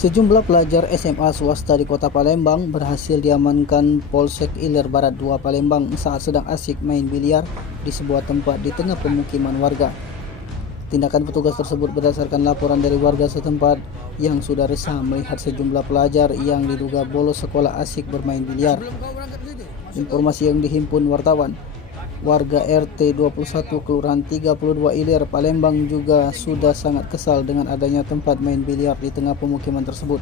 Sejumlah pelajar SMA swasta di Kota Palembang berhasil diamankan Polsek Ilir Barat 2 Palembang saat sedang asyik main biliar di sebuah tempat di tengah pemukiman warga. Tindakan petugas tersebut berdasarkan laporan dari warga setempat yang sudah resah melihat sejumlah pelajar yang diduga bolos sekolah asyik bermain biliar. Informasi yang dihimpun wartawan, warga RT 21 Kelurahan 32 Ilir Palembang juga sudah sangat kesal dengan adanya tempat main biliar di tengah pemukiman tersebut,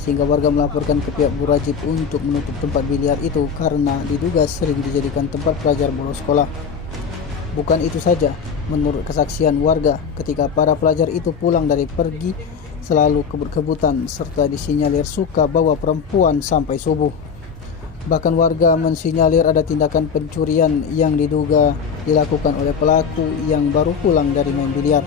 sehingga warga melaporkan ke pihak Burajib untuk menutup tempat biliar itu karena diduga sering dijadikan tempat pelajar bolos sekolah. Bukan itu saja, menurut kesaksian warga, ketika para pelajar itu pulang dari pergi selalu kebut-kebutan serta disinyalir suka bawa perempuan sampai subuh. Bahkan warga mensinyalir ada tindakan pencurian yang diduga dilakukan oleh pelaku yang baru pulang dari main biliar.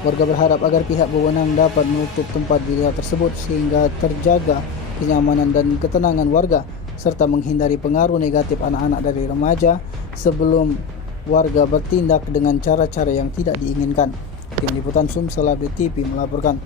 Warga berharap agar pihak berwenang dapat menutup tempat biliar tersebut sehingga terjaga kenyamanan dan ketenangan warga serta menghindari pengaruh negatif anak-anak dari remaja sebelum warga bertindak dengan cara-cara yang tidak diinginkan. Tim Liputan Sumsel Update TV melaporkan.